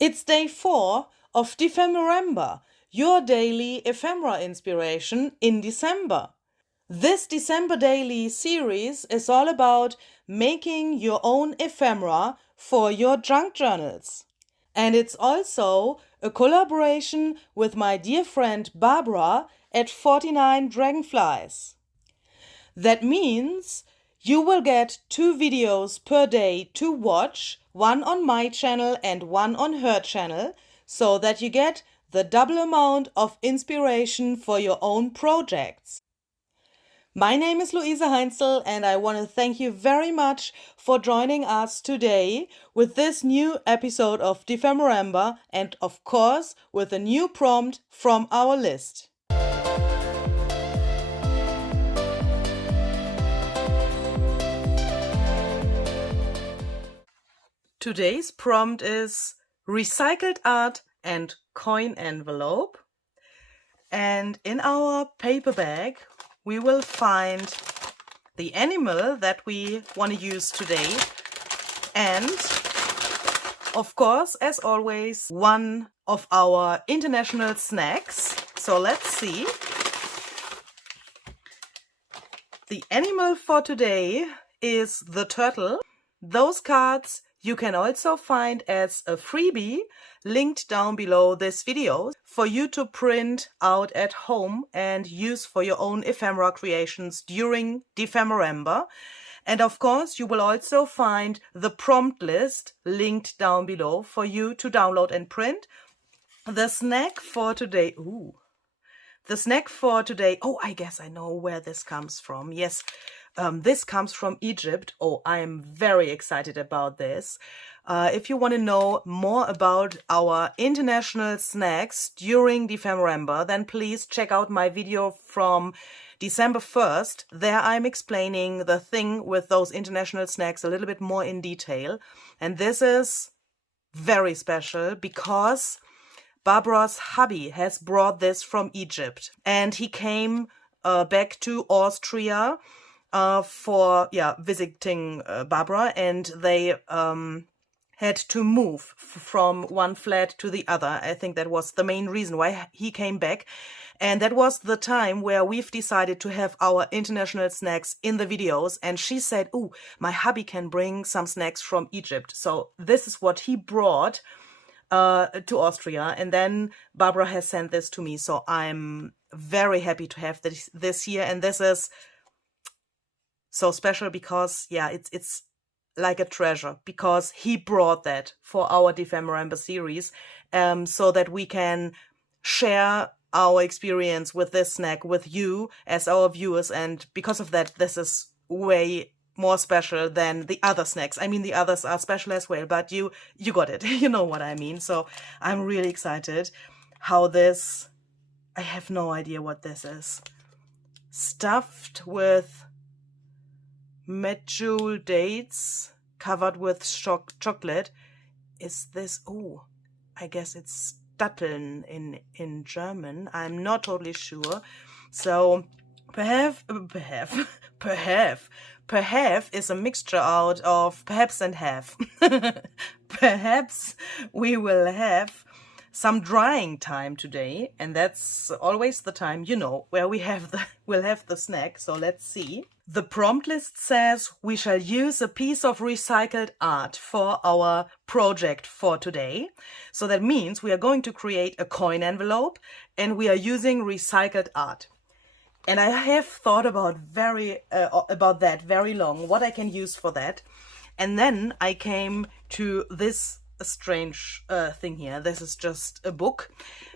It's day 4 of DEPHEMEREMBER, your daily ephemera inspiration in December. This December daily series is all about making your own ephemera for your junk journals. And it's also a collaboration with my dear friend Barbara at 49 Dragonflies. That means you will get 2 videos per day to watch, one on my channel and one on her channel, so that you get the double amount of inspiration for your own projects. My name is Luise Heinzel and I want to thank you very much for joining us today with this new episode of DEPHEMEREMBER and of course with a new prompt from our list. Today's prompt is recycled art and coin envelope. And in our paper bag, we will find the animal that we want to use today. And of course, as always, one of our international snacks. So let's see. The animal for today is the turtle. Those cards you can also find as a freebie linked down below this video for you to print out at home and use for your own ephemera creations during DEPHEMEREMBER. And of course, you will also find the prompt list linked down below for you to download and print. The snack for today, oh, I guess I know where this comes from. Yes. This comes from Egypt. Oh, I am very excited about this. If you want to know more about our international snacks during DEPHEMEREMBER, then please check out my video from December 1st. There I'm explaining the thing with those international snacks a little bit more in detail. And this is very special because Barbara's hubby has brought this from Egypt. And he came back to Austria for visiting Barbara, and they had to move from one flat to the other. I think that was the main reason why he came back, and that was the time where we've decided to have our international snacks in the videos. And she said, oh, my hubby can bring some snacks from Egypt, so this is what he brought to Austria, and then Barbara has sent this to me, so I'm very happy to have this here. And this is so special because, yeah, it's like a treasure because he brought that for our DEPHEMEREMBER series, so that we can share our experience with this snack with you as our viewers. And because of that, this is way more special than the other snacks. I mean, the others are special as well, but you got it. You know what I mean. So I'm really excited how this, I have no idea what this is. Stuffed with medjool dates covered with chocolate. Is this, oh, I guess it's Datteln in German. I'm not totally sure. So perhaps is a mixture out of perhaps and have. Perhaps we will have some drying time today, and that's always the time, you know, where we'll have the snack. So let's see. The prompt list says we shall use a piece of recycled art for our project for today. So that means we are going to create a coin envelope and we are using recycled art. And I have thought about that very long, what I can use for that. And then I came to this strange thing here. This is just a book.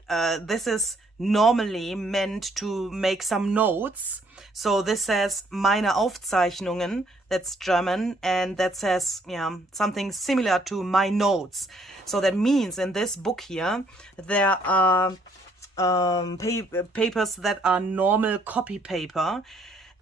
This is normally meant to make some notes. So this says meine Aufzeichnungen, that's German, and that says, yeah, something similar to my notes. So that means in this book here, there are papers that are normal copy paper,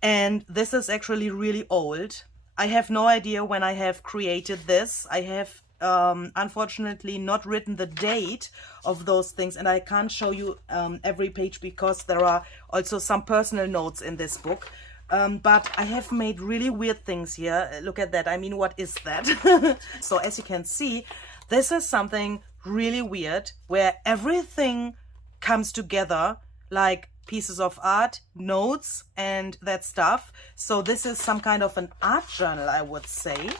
and this is actually really old. I have no idea when I have created this. I have unfortunately not written the date of those things, and I can't show you every page because there are also some personal notes in this book. But I have made really weird things here. Look at that. I mean, what is that? So as you can see, this is something really weird, where everything comes together like pieces of art, notes, and that stuff. So this is some kind of an art journal, I would say.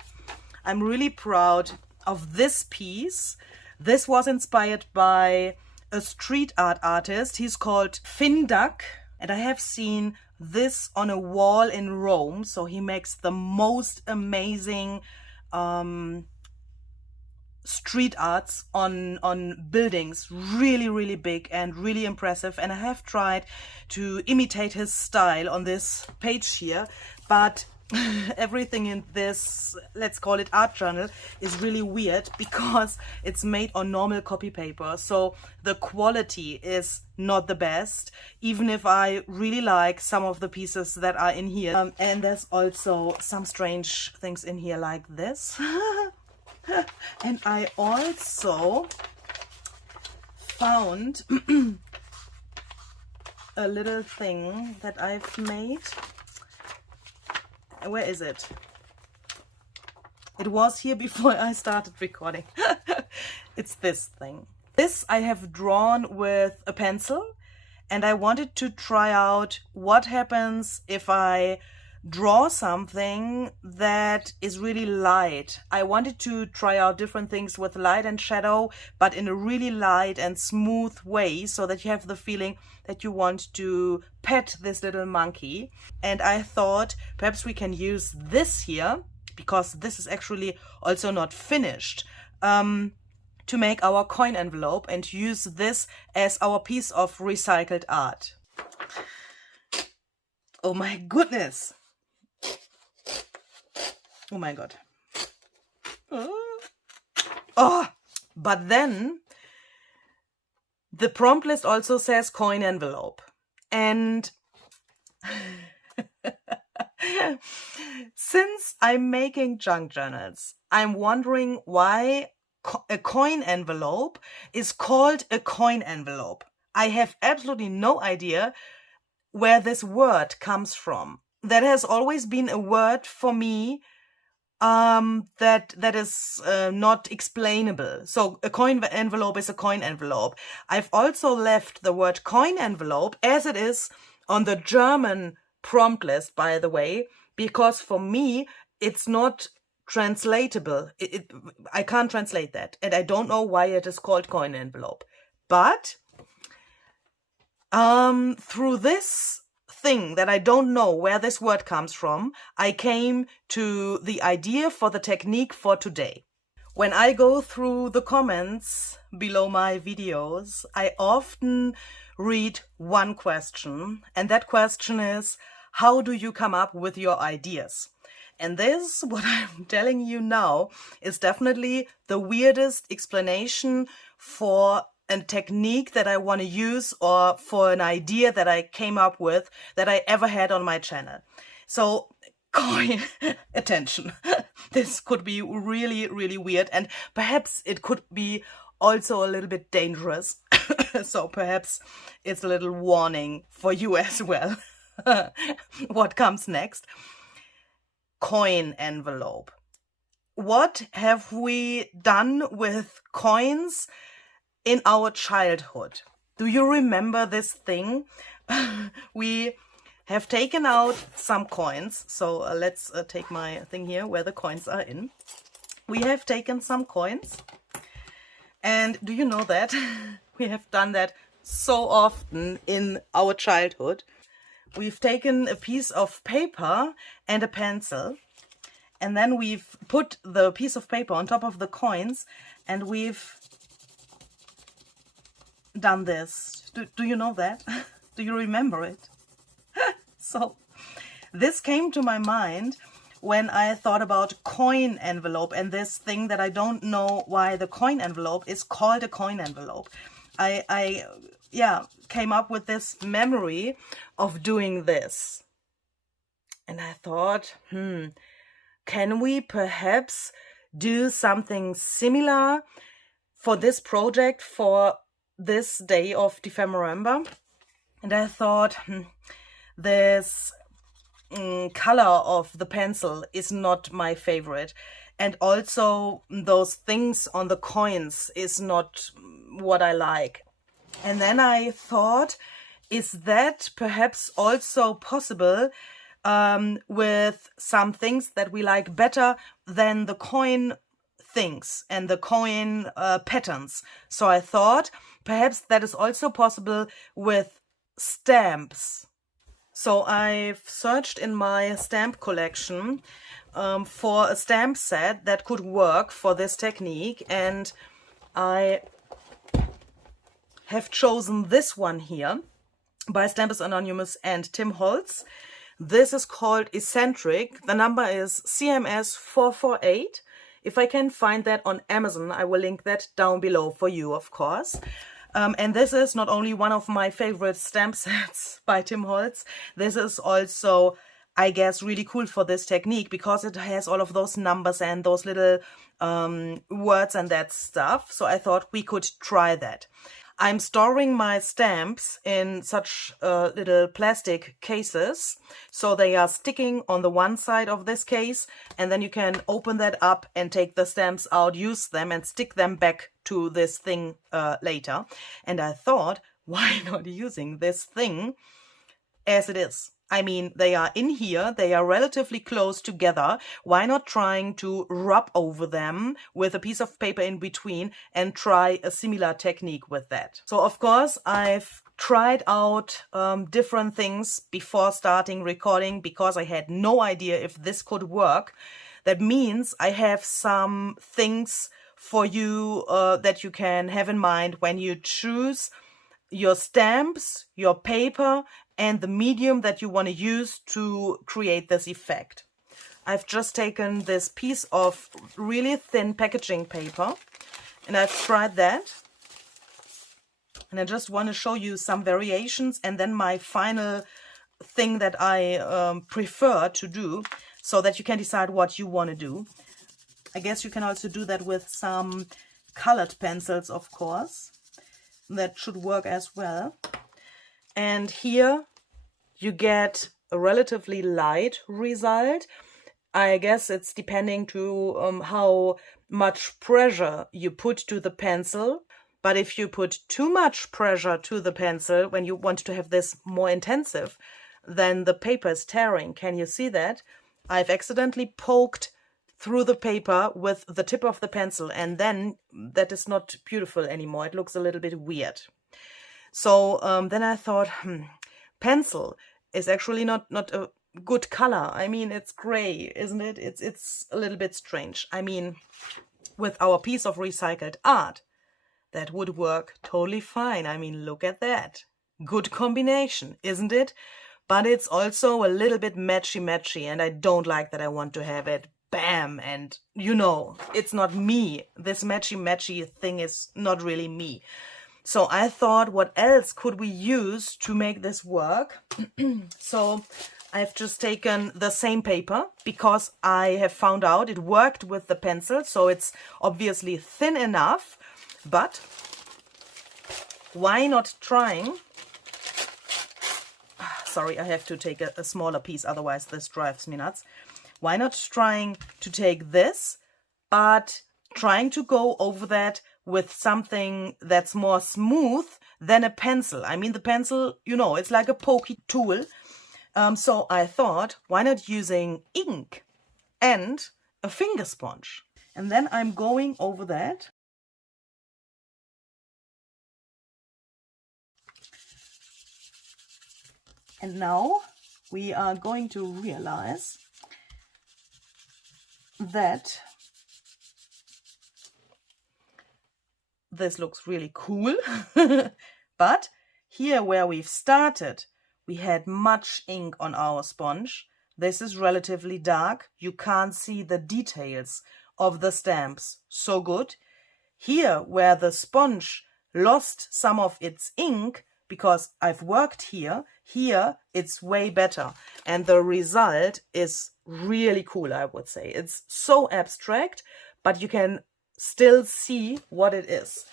I'm really proud of this piece. This was inspired by a street art artist. He's called FIN D.A.C. And I have seen this on a wall in Rome. So he makes the most amazing street arts on buildings, really big and really impressive. And I have tried to imitate his style on this page here, but everything in this, let's call it art journal, is really weird because it's made on normal copy paper, so the quality is not the best, even if I really like some of the pieces that are in here. And there's also some strange things in here like this. And I also found a little thing that I've made. Where is it? It was here before I started recording. It's this thing. This I have drawn with a pencil, and I wanted to try out what happens if I draw something that is really light. I wanted to try out different things with light and shadow, but in a really light and smooth way, so that you have the feeling that you want to pet this little monkey. And I thought perhaps we can use this here, because this is actually also not finished, to make our coin envelope and use this as our piece of recycled art. Oh my goodness! Oh my god. Oh, but then the prompt list also says coin envelope. And since I'm making junk journals, I'm wondering why a coin envelope is called a coin envelope. I have absolutely no idea where this word comes from. That has always been a word for me that is not explainable. So a coin envelope is a coin envelope. I've also left the word coin envelope as it is on the German prompt list, by the way, because for me it's not translatable. I can't translate that, and I don't know why it is called coin envelope. But through this thing that I don't know where this word comes from, I came to the idea for the technique for today. When I go through the comments below my videos, I often read one question, and that question is, how do you come up with your ideas? And this, what I'm telling you now, is definitely the weirdest explanation for a technique that I want to use, or for an idea that I came up with that I ever had on my channel. So attention, this could be really weird, and perhaps it could be also a little bit dangerous. So perhaps it's a little warning for you as well. What comes next? Coin envelope. What have we done with coins in our childhood? Do you remember this thing? We have taken out some coins. So let's take my thing here where the coins are in. We have taken some coins. And do you know that? We have done that so often in our childhood. We've taken a piece of paper and a pencil, and then we've put the piece of paper on top of the coins, and we've done this. Do you know that? Do you remember it? So this came to my mind when I thought about coin envelope and this thing that I don't know why the coin envelope is called a coin envelope. I came up with this memory of doing this. And I thought, can we perhaps do something similar for this project, for this day of DEPHEMEREMBER? And I thought, this color of the pencil is not my favorite. And also those things on the coins is not what I like. And then I thought, is that perhaps also possible with some things that we like better than the coin things and the coin patterns? So I thought perhaps that is also possible with stamps. So I've searched in my stamp collection for a stamp set that could work for this technique, and I have chosen this one here by Stampers Anonymous and Tim Holtz. This is called Eccentric. The number is CMS 448. If I can find that on Amazon, I will link that down below for you, of course. And this is not only one of my favorite stamp sets by Tim Holtz, this is also, I guess, really cool for this technique because it has all of those numbers and those little words and that stuff. So I thought we could try that. I'm storing my stamps in such little plastic cases, so they are sticking on the one side of this case, and then you can open that up and take the stamps out, use them and stick them back to this thing later. And I thought, why not using this thing as it is? I mean, they are in here, they are relatively close together. Why not trying to rub over them with a piece of paper in between and try a similar technique with that? So of course, I've tried out different things before starting recording because I had no idea if this could work. That means I have some things for you that you can have in mind when you choose your stamps, your paper, and the medium that you want to use to create this effect. I've just taken this piece of really thin packaging paper and I've tried that. And I just want to show you some variations and then my final thing that I prefer to do so that you can decide what you want to do. I guess you can also do that with some colored pencils, of course. That should work as well. And here you get a relatively light result. I guess it's depending to how much pressure you put to the pencil. But if you put too much pressure to the pencil when you want to have this more intensive, then the paper is tearing. Can you see that? I've accidentally poked through the paper with the tip of the pencil, and then that is not beautiful anymore. It looks a little bit weird. So then I thought, pencil is actually not a good color. I mean, it's gray, isn't it? It's a little bit strange. I mean, with our piece of recycled art, that would work totally fine. I mean, look at that. Good combination, isn't it? But it's also a little bit matchy-matchy, and I don't like that. I want to have it bam, and you know, it's not me. This matchy thing is not really me. So I thought, what else could we use to make this work? So I've just taken the same paper because I have found out it worked with the pencil, so it's obviously thin enough. But why not trying? Sorry, I have to take a smaller piece, otherwise this drives me nuts. Why not trying to take this, but trying to go over that with something that's more smooth than a pencil? I mean, the pencil, you know, it's like a pokey tool. So I thought, why not using ink and a finger sponge? And then I'm going over that. And now we are going to realize that this looks really cool. But here where we've started, we had much ink on our sponge. This is relatively dark. You can't see the details of the stamps so good. Here where the sponge lost some of its ink, because I've worked here it's way better. And the result is really cool, I would say. It's so abstract, but you can still see what it is.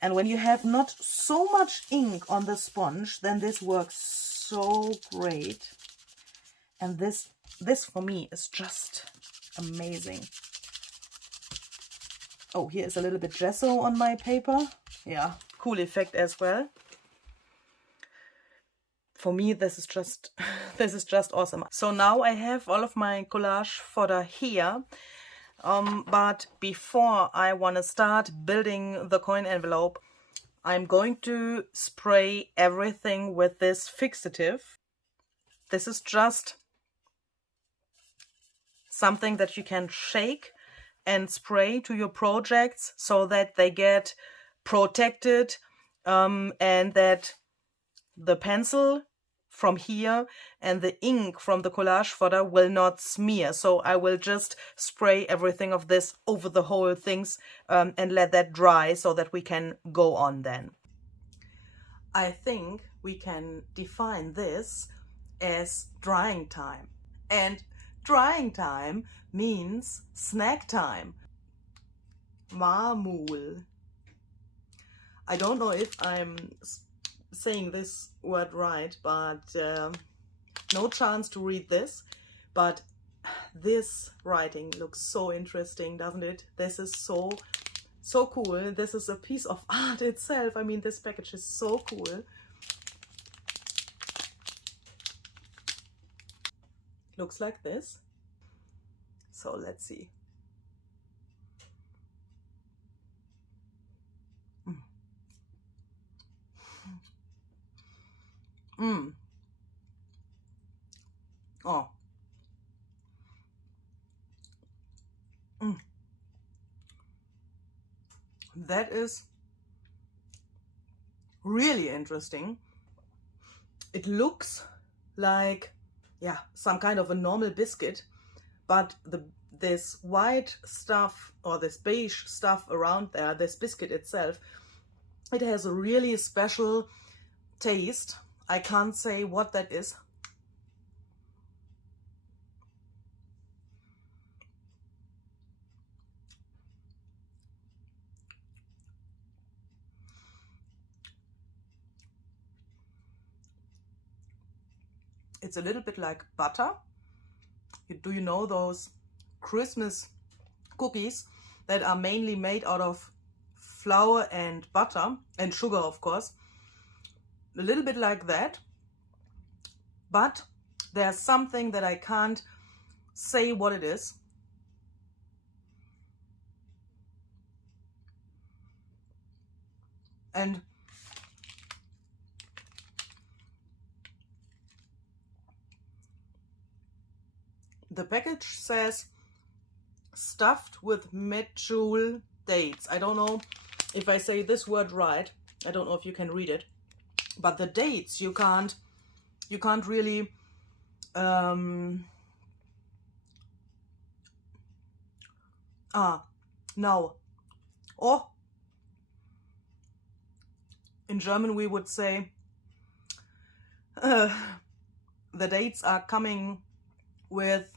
And when you have not so much ink on the sponge, then this works so great. And this for me is just amazing. Oh, here is a little bit gesso on my paper. Yeah, cool effect as well. For me, this is just this is just awesome. So now I have all of my collage fodder here. But before I want to start building the coin envelope, I'm going to spray everything with this fixative. This is just something that you can shake and spray to your projects so that they get protected and that the pencil from here and the ink from the collage fodder will not smear. So I will just spray everything of this over the whole things and let that dry so that we can go on then. I think we can define this as drying time. And drying time means snack time. Marmul. I don't know if I'm saying this word right, but no chance to read this. But this writing looks so interesting, doesn't it? This is so cool. This is a piece of art itself. I mean, this package is so cool. Looks like this. So let's see. Oh. That is really interesting. It looks like, yeah, some kind of a normal biscuit, but this white stuff or this beige stuff around there, this biscuit itself, it has a really special taste. I can't say what that is. It's a little bit like butter. Do you know those Christmas cookies that are mainly made out of flour and butter and sugar, of course? A little bit like that, but there's something that I can't say what it is. And the package says stuffed with medjool dates. I don't know if I say this word right. I don't know if you can read it, but the dates you can't really no. Oh, in German we would say the dates are coming with,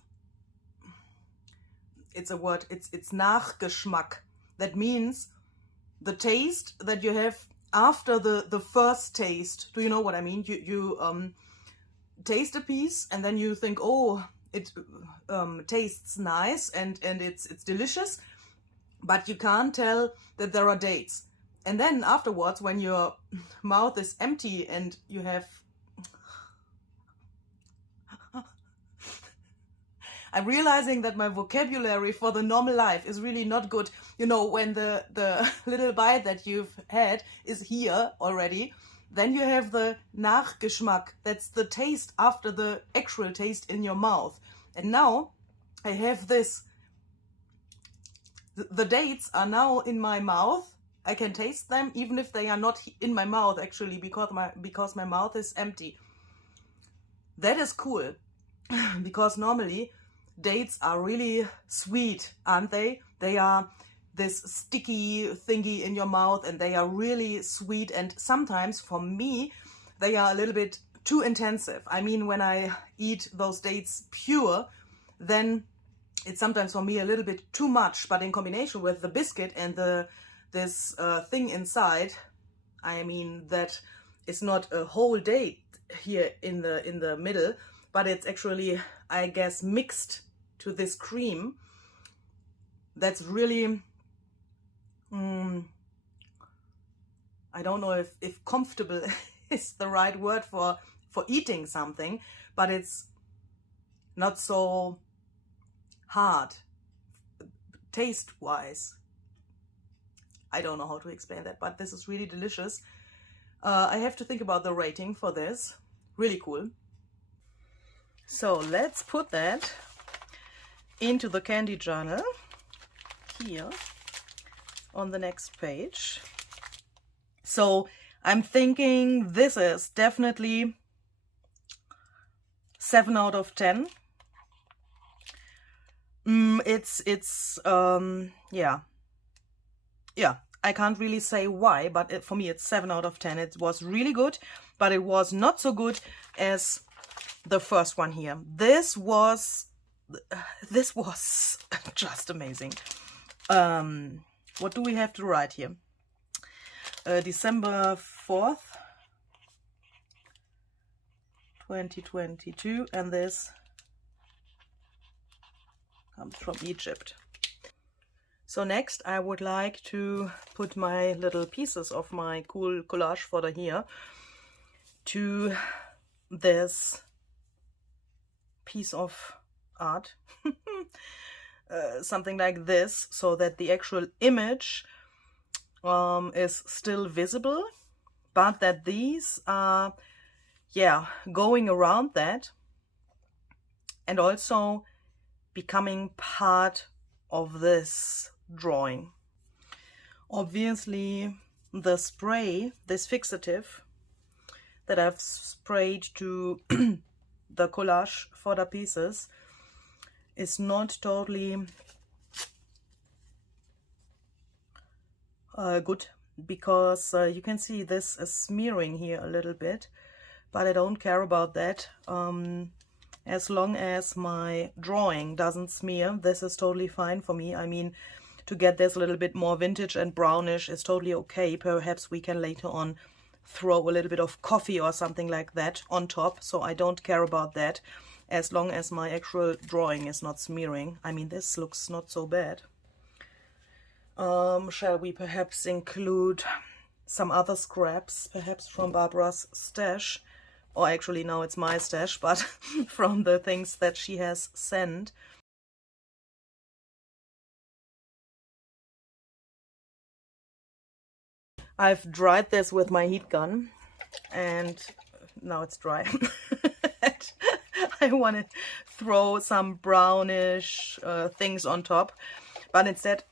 it's a word, it's Nachgeschmack. That means the taste that you have after the first taste. Do you know what I mean? You taste a piece and then you think, oh, it tastes nice and it's delicious, but you can't tell that there are dates. And then afterwards, when your mouth is empty and you have I'm realizing that my vocabulary for the normal life is really not good. You know, when the little bite that you've had is here already, then you have the Nachgeschmack. That's the taste after the actual taste in your mouth. And now I have this. The dates are now in my mouth. I can taste them even if they are not in my mouth actually, because my mouth is empty. That is cool, because normally dates are really sweet, aren't they? They are this sticky thingy in your mouth and they are really sweet, and sometimes for me they are a little bit too intensive. I mean, when I eat those dates pure, then it's sometimes for me a little bit too much, but in combination with the biscuit and this thing inside, I mean, that is not a whole date here in the middle, but it's actually, I guess, mixed to this cream. That's really I don't know if comfortable is the right word for eating something, but it's not so hard taste-wise. I don't know how to explain that, but this is really delicious. I have to think about the rating for this. Really cool. So let's put that into the candy journal here on the next page. So I'm thinking this is definitely 7 out of 10. Yeah, I can't really say why, but for me it's 7 out of 10. It was really good, but it was not so good as the first one here. This was just amazing. What do we have to write here? December 4th, 2022, and this comes from Egypt. So next I would like to put my little pieces of my cool collage photo here to this piece of art. Something like this, so that the actual image is still visible, but that these are, yeah, going around that and also becoming part of this drawing. Obviously the spray, this fixative that I've sprayed to the collage for the pieces, is not totally good, because you can see this is smearing here a little bit, but I don't care about that. As long as my drawing doesn't smear, this is totally fine for me. I mean, to get this a little bit more vintage and brownish is totally okay. Perhaps we can later on throw a little bit of coffee or something like that on top, so I don't care about that, as long as my actual drawing is not smearing. I mean, this looks not so bad. Shall we perhaps include some other scraps, perhaps from Barbara's stash, or actually now it's my stash, but from the things that she has sent. I've dried this with my heat gun and now it's dry. I want to throw some brownish things on top, but instead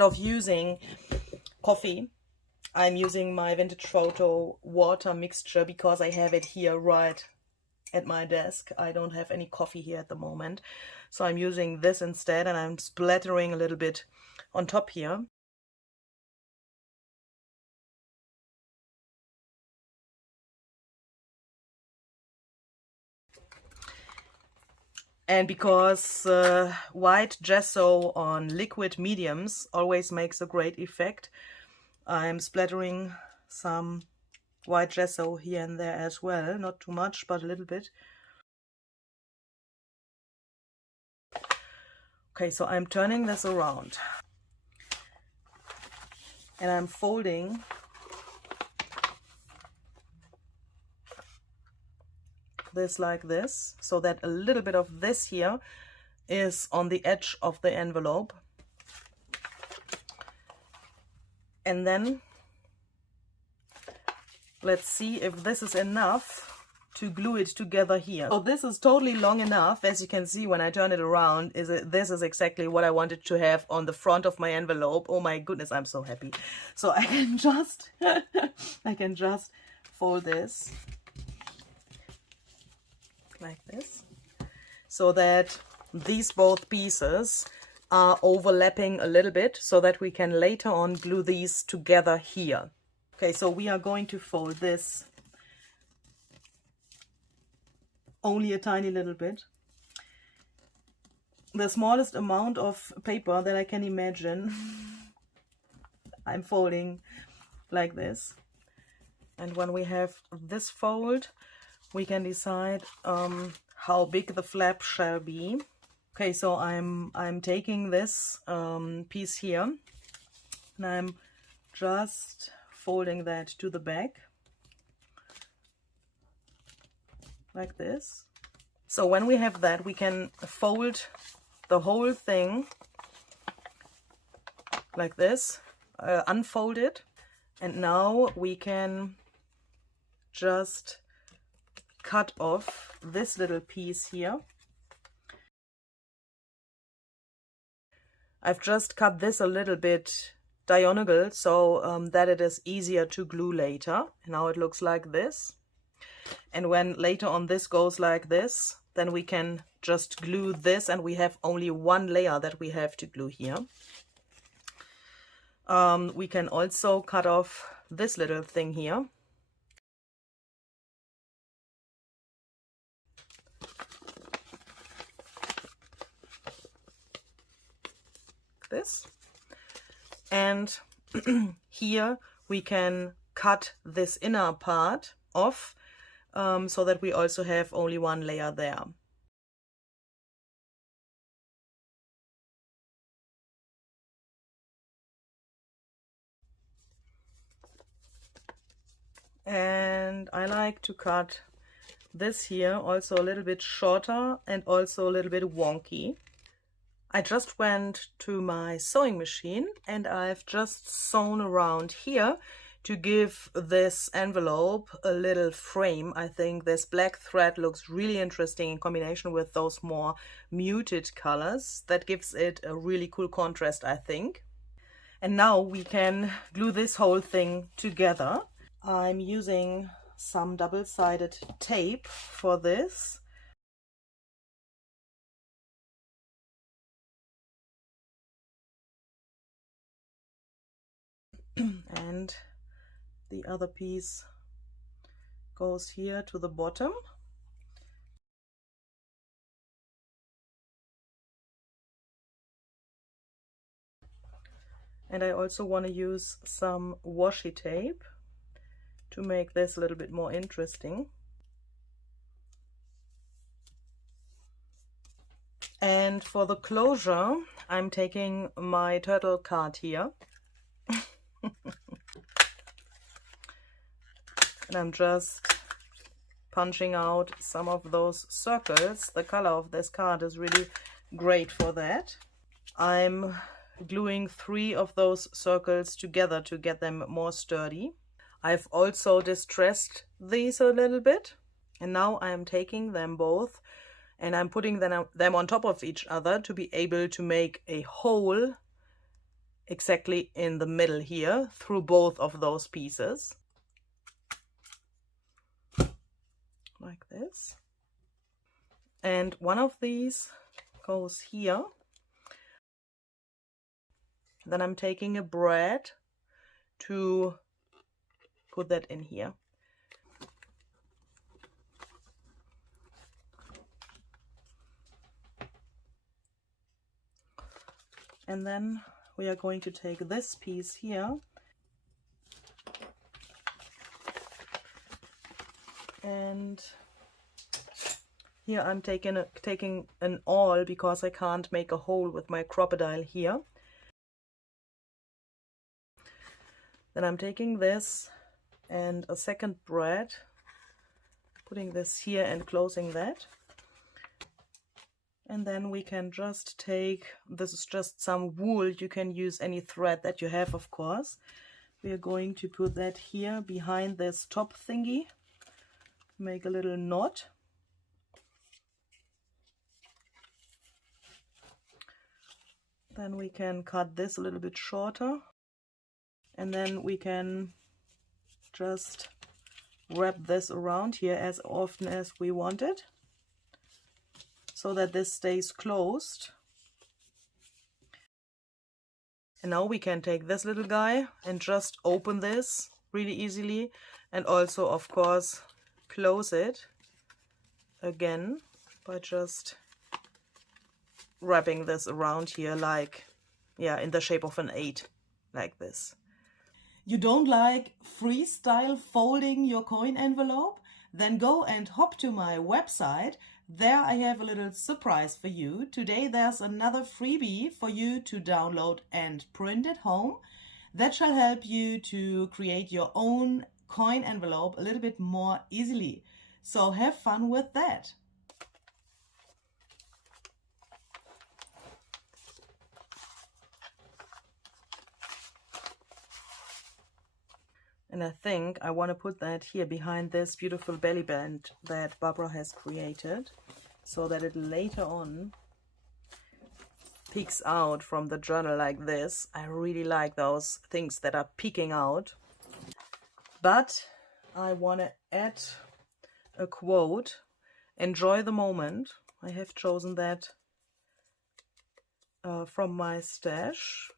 of using coffee, I'm using my Vintage Photo water mixture, because I have it here right at my desk. I don't have any coffee here at the moment, so I'm using this instead, and I'm splattering a little bit on top here. And because white gesso on liquid mediums always makes a great effect, I'm splattering some white gesso here and there as well. Not too much, but a little bit. Okay, so I'm turning this around. And I'm folding this like this, so that a little bit of this here is on the edge of the envelope. And then let's see if this is enough to glue it together here. So this is totally long enough. As you can see when I turn it around, this is exactly what I wanted to have on the front of my envelope. Oh my goodness, I'm so happy. So I can just I can just fold this like this, so that these both pieces are overlapping a little bit, so that we can later on glue these together here. Okay, so we are going to fold this only a tiny little bit. The smallest amount of paper that I can imagine. I'm folding like this. And when we have this fold, we can decide how big the flap shall be. Okay, so I'm taking this piece here and I'm just folding that to the back like this. So when we have that, we can fold the whole thing like this, unfold it, and now we can just cut off this little piece here. I've just cut this a little bit diagonal so that it is easier to glue later. And now it looks like this. And when later on this goes like this, then we can just glue this and we have only one layer that we have to glue here. We can also cut off this little thing here. This. And here we can cut this inner part off so that we also have only one layer there. And I like to cut this here also a little bit shorter and also a little bit wonky. I just went to my sewing machine and I've just sewn around here to give this envelope a little frame. I think this black thread looks really interesting in combination with those more muted colors. That gives it a really cool contrast, I think. And now we can glue this whole thing together. I'm using some double-sided tape for this. And the other piece goes here to the bottom. And I also want to use some washi tape to make this a little bit more interesting. And for the closure, I'm taking my turtle card here. And I'm just punching out some of those circles. The color of this card is really great for that. I'm gluing 3 of those circles together to get them more sturdy. I've also distressed these a little bit, and now I'm taking them both and I'm putting them on top of each other to be able to make a hole exactly in the middle here through both of those pieces. Like this. And one of these goes here. Then I'm taking a brad to put that in here. And then we are going to take this piece here and here I'm taking an awl because I can't make a hole with my crocodile here. Then I'm taking this and a second brad, putting this here and closing that. And then we can just take, this is just some wool, you can use any thread that you have, of course. We are going to put that here behind this top thingy, make a little knot. Then we can cut this a little bit shorter. And then we can just wrap this around here as often as we want it, so that this stays closed. And now we can take this little guy and just open this really easily, and also of course close it again by just wrapping this around here, like, yeah, in the shape of an 8, like this. You don't like freestyle folding your coin envelope? then go and hop to my website. There I have a little surprise for you. Today there's another freebie for you to download and print at home that shall help you to create your own coin envelope a little bit more easily. So have fun with that. And I think I want to put that here behind this beautiful belly band that Barbara has created, so that it later on peeks out from the journal like this. I really like those things that are peeking out. But I want to add a quote, enjoy the moment. I have chosen that from my stash.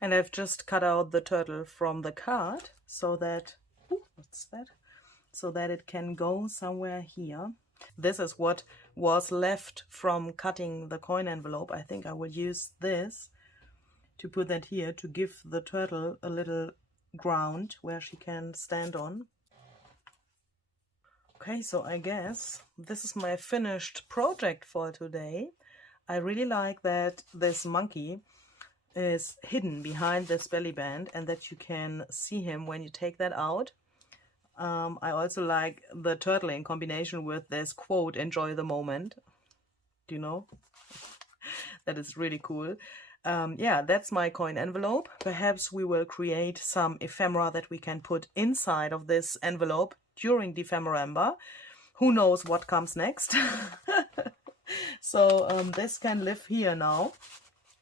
And I've just cut out the turtle from the card so that, what's that? So that it can go somewhere here. This is what was left from cutting the coin envelope. I think I will use this to put that here to give the turtle a little ground where she can stand on. Okay, so I guess this is my finished project for today. I really like that this monkey is hidden behind this belly band and that you can see him when you take that out. I also like the turtle in combination with this quote, enjoy the moment. Do you know? That is really cool. Yeah, that's my coin envelope. Perhaps we will create some ephemera that we can put inside of this envelope during Dephemeraember. Who knows what comes next? So this can live here now.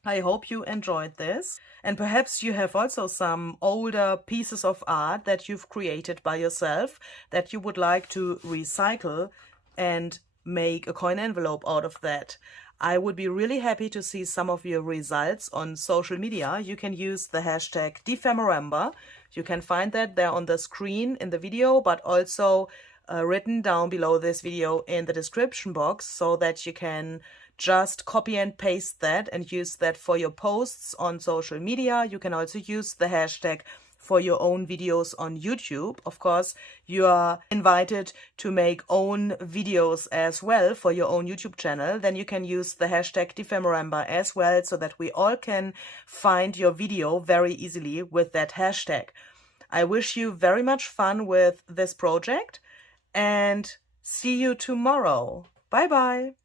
I hope you enjoyed this, and perhaps you have also some older pieces of art that you've created by yourself that you would like to recycle and make a coin envelope out of that. I would be really happy to see some of your results on social media. You can use the hashtag DEPHEMEREMBER. You can find that there on the screen in the video, but also written down below this video in the description box, so that you can just copy and paste that and use that for your posts on social media. You can also use the hashtag for your own videos on YouTube. Of course, you are invited to make own videos as well for your own YouTube channel. Then you can use the hashtag Dephemeraember as well, so that we all can find your video very easily with that hashtag. I wish you very much fun with this project and see you tomorrow. Bye bye.